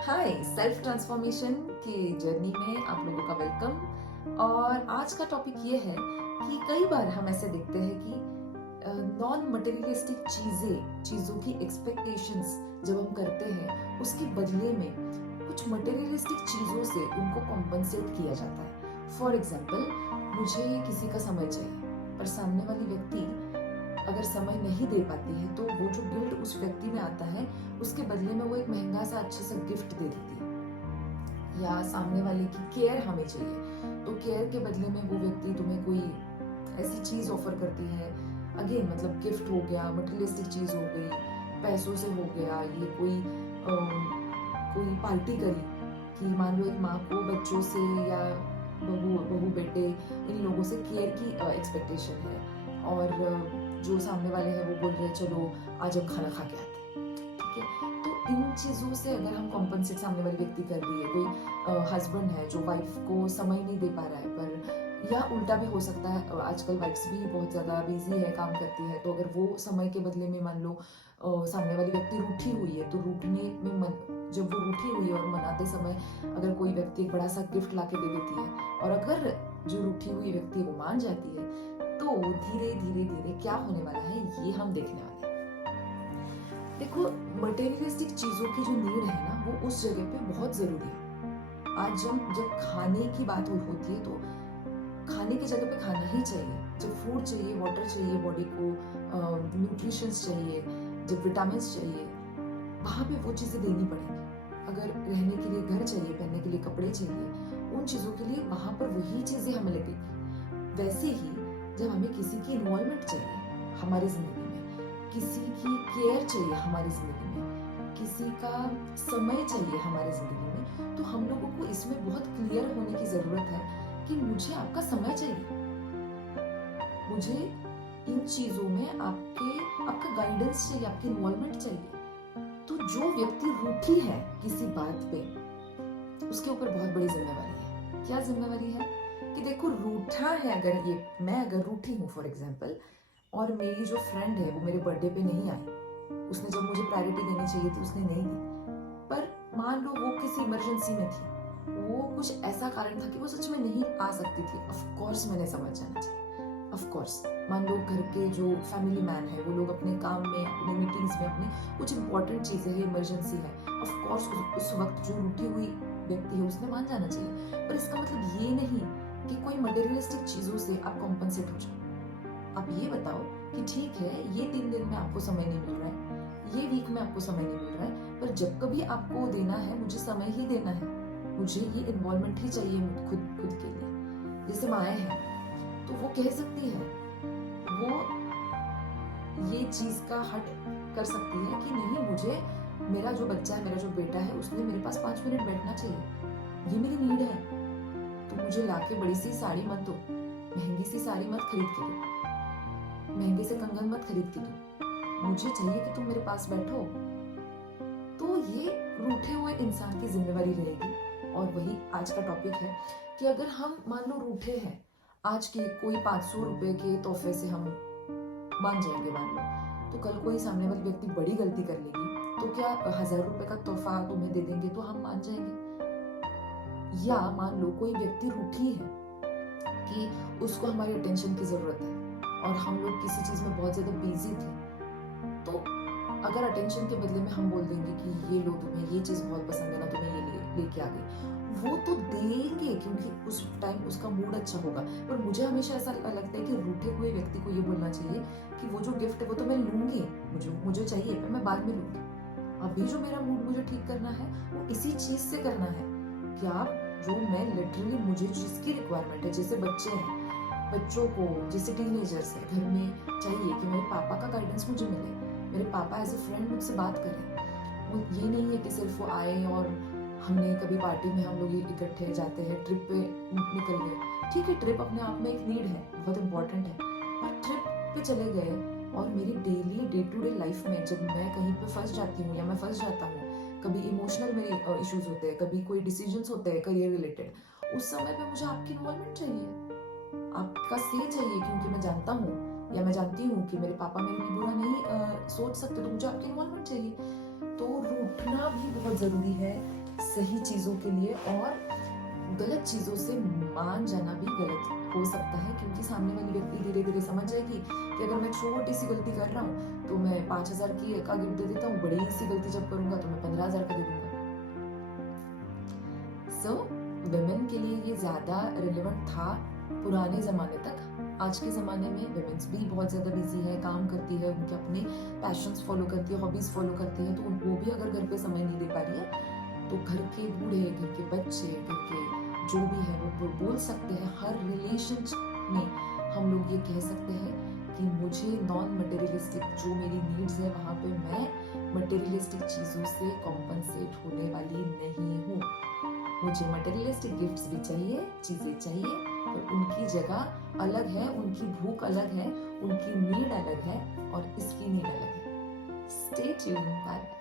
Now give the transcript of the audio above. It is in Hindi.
हाय, सेल्फ ट्रांसफॉर्मेशन के जर्नी में आप लोगों का वेलकम। और आज का टॉपिक ये है कि कई बार हम ऐसे देखते हैं कि नॉन मटेरियलिस्टिक चीज़ों की एक्सपेक्टेशंस जब हम करते हैं, उसके बदले में कुछ मटेरियलिस्टिक चीज़ों से उनको कॉम्पनसेट किया जाता है। फॉर एग्जाम्पल, मुझे किसी का समय चाहिए, पर सामने वाली व्यक्ति अगर समय नहीं दे पाती है तो वो जो गिल्ट उस व्यक्ति में आता है, उसके बदले में वो एक महंगा सा अच्छा सा गिफ्ट दे देती है। या सामने वाले की केयर हमें चाहिए, तो केयर के बदले में वो व्यक्ति तुम्हें कोई ऐसी चीज ऑफर करती है। अगेन मतलब गिफ्ट हो गया, मटेरियलिस्टिक चीज हो गई, पैसों से हो गया, ये कोई पार्टी करी कि मान लो एक माँ को बच्चों से या बहू बहू बेटे इन लोगों से केयर की एक्सपेक्टेशन है, और जो सामने वाले हैं वो बोल रहे हैं चलो आज हम खाना खा के आते हैं। ठीक है, तो इन चीज़ों से अगर हम कॉम्पनसेट सामने वाली व्यक्ति कर रही है, कोई हस्बैंड है जो वाइफ को समय नहीं दे पा रहा है, पर या उल्टा भी हो सकता है, आजकल वाइफ्स भी बहुत ज़्यादा बिजी है, काम करती है, तो अगर वो समय के बदले में मान लो सामने वाली व्यक्ति रूठी हुई है, तो रूठने में जब वो रूठी हुई है और मनाते समय अगर कोई व्यक्ति एक बड़ा सा गिफ्ट ला के दे देती है, और अगर जो रूठी हुई व्यक्ति वो मान जाती है, तो धीरे धीरे धीरे क्या होने वाला है ये हम देखने वाले हैं। देखो, मटेरियलिस्टिक चीजों की जो नीड है ना, वो उस जगह पे बहुत जरूरी है। आज जब खाने की बात होती है, तो खाने की जगह पे खाना ही चाहिए। जब फूड चाहिए, वाटर चाहिए, बॉडी को न्यूट्रिशंस चाहिए, जब विटामिन चाहिए, वहां पे वो चीजें देनी पड़ेंगी। अगर रहने के लिए घर चाहिए, पहनने के लिए कपड़े चाहिए, उन चीजों के लिए वहां पर वही चीजें हमें लगेगी। वैसे ही जब हमें किसी की इन्वॉल्वमेंट चाहिए हमारी जिंदगी में, किसी की केयर चाहिए हमारी जिंदगी में, किसी का समय चाहिए हमारी जिंदगी में, तो हम लोगों को इसमें बहुत क्लियर होने की जरूरत है कि मुझे आपका समय चाहिए, मुझे इन चीजों में आपका गाइडेंस चाहिए, आपकी इन्वॉल्वमेंट चाहिए। तो जो व्यक्ति रूठी है किसी बात पे, उसके ऊपर बहुत बड़ी जिम्मेवारी है। क्या जिम्मेवारी है? कि देखो, रूठा है, अगर ये मैं अगर रूठी हूँ फॉर एग्जाम्पल, और मेरी जो फ्रेंड है वो मेरे बर्थडे पे नहीं आई, उसने जब मुझे प्रायोरिटी देनी चाहिए थी उसने नहीं दी, पर मान लो वो किसी इमरजेंसी में थी, वो कुछ ऐसा कारण था कि वो सच में नहीं आ सकती थी, ऑफ कोर्स मैंने समझ जाना चाहिए। ऑफ कोर्स, मान लो घर के जो फैमिली मैन है वो लोग अपने काम में, अपने मीटिंग्स में, अपनी कुछ इंपॉर्टेंट चीजें है, इमरजेंसी है, ऑफ कोर्स उस वक्त जो रूठी हुई व्यक्ति है उसने मान जाना चाहिए। पर इसका मतलब ये नहीं कि कोई मटेरियलिस्टिक चीजों से आप कॉम्पनसेट हो जाओ। आप ये बताओ कि ठीक है, ये 3 दिन में आपको समय नहीं मिल रहा है, ये वीक में आपको समय नहीं मिल रहा है, पर जब कभी आपको देना है मुझे समय ही देना है, मुझे ये इन्वॉल्वमेंट ही चाहिए खुद के लिए। जैसे माएँ हैं, तो वो कह सकती है, वो ये चीज का हट कर सकती है कि नहीं, मुझे मेरा जो बच्चा है, मेरा जो बेटा है, उसने मेरे पास 5 मिनट बैठना चाहिए, ये मेरी नीड है। तो मुझे लाके बड़ी सी साड़ी मत दो, महंगी सी साड़ी मत खरीद के दो, महंगे से कंगन मत खरीद के दो, मुझे चाहिए कि तुम मेरे पास बैठो। तो ये रूठे हुए इंसान की जिम्मेवारी रहेगी। और वही आज का टॉपिक है कि अगर हम मान लो रूठे हैं, आज के कोई 500 रुपए के तोहफे से हम मान जाएंगे मान लो, तो कल कोई सामने वाली व्यक्ति बड़ी गलती कर लेगी, तो क्या 1000 रुपए का तोहफा तुम्हें दे देंगे तो हम मान जाएंगे? या मान लो कोई व्यक्ति रूठी है कि उसको हमारी अटेंशन की जरूरत है, और हम लोग किसी चीज में बहुत ज्यादा बिजी थे, तो अगर अटेंशन के बदले में हम बोल देंगे कि ये लो, तुम्हें ये चीज बहुत पसंद है ना, तुम्हें ये लेके आ गई, वो तो देंगे क्योंकि उस टाइम उसका मूड अच्छा होगा। पर मुझे हमेशा ऐसा लगता है कि रूठे हुए व्यक्ति को ये बोलना चाहिए कि वो जो गिफ्ट है वो तो मैं लूंगी, मुझे चाहिए, पर मैं बाद में लूंगी। अभी जो मेरा मूड मुझे ठीक करना है वो इसी चीज से करना है। क्या जो मैं लिटरली, मुझे जिसकी रिक्वायरमेंट है, जैसे बच्चे हैं, बच्चों को, जैसे टीनेजर्स है, घर में चाहिए कि मेरे पापा का गाइडेंस मुझे मिले, मेरे पापा एज ए फ्रेंड मुझसे बात करें। वो ये नहीं है कि सिर्फ वो आए और हमने कभी पार्टी में हम लोग इकट्ठे जाते हैं, ट्रिप पे निकल गए। ठीक है, ट्रिप अपने आप में एक नीड है, बहुत इंपॉर्टेंट है, पर ट्रिप पे चले गए और मेरी daily day to day life में जब मैं कहीं पे फंस जाती हूँ या मैं फंस जाता हूँ, कभी इमोशनल मेरे इश्यूज होते हैं, कभी कोई डिसीजंस होते हैं करियर रिलेटेड, उस समय पे मुझे आपकी इन्वॉल्वमेंट चाहिए, आपका से चाहिए, क्योंकि मैं जानता हूँ या मैं जानती हूँ कि मेरे पापा मेरे लिए बुरा नहीं सोच सकते, तो मुझे आपकी इन्वॉल्वमेंट चाहिए। तो रूठना भी बहुत जरूरी है, सही चीज़ों के लिए, और गलत चीज़ों से मान जाना भी गलत हो सकता है, क्योंकि सामने वाली व्यक्ति धीरे-धीरे समझ जाएगी कि अगर मैं छोटी-सी गलती कर रहा हूँ, तो मैं 5,000 की का गिफ्ट दे देता हूँ, बड़ी-सी गलती जब करूँगा तो मैं 15,000 का दे दूँगा। सो वुमेन के लिए ये ज़्यादा रिलेवेंट था पुराने ज़माने तक। आज के ज़माने में वुमेन्स भी बहुत ज़्यादा बिज़ी है, काम करती है, उनके अपने पैशन्स फ़ॉलो करती है, हॉबीज़ फ़ॉलो करती है, तो वो भी अगर घर पे समय नहीं दे पा रही है, तो घर के बूढ़े, घर के बच्चे, घर के जो भी है वो बोल सकते हैं। हर रिलेशनशिप में हम लोग ये कह सकते हैं कि मुझे नॉन मटेरियलिस्टिक जो मेरी नीड्स है वहाँ पे मैं मटेरियलिस्टिक चीज़ों से कॉम्पनसेट होने वाली नहीं हूँ। मुझे मटेरियलिस्टिक गिफ्ट्स भी चाहिए, चीज़ें चाहिए, पर उनकी जगह अलग है, उनकी भूख अलग है, उनकी नीड अलग है और इसकी नीड अलग है। Stay tuned, bye bye.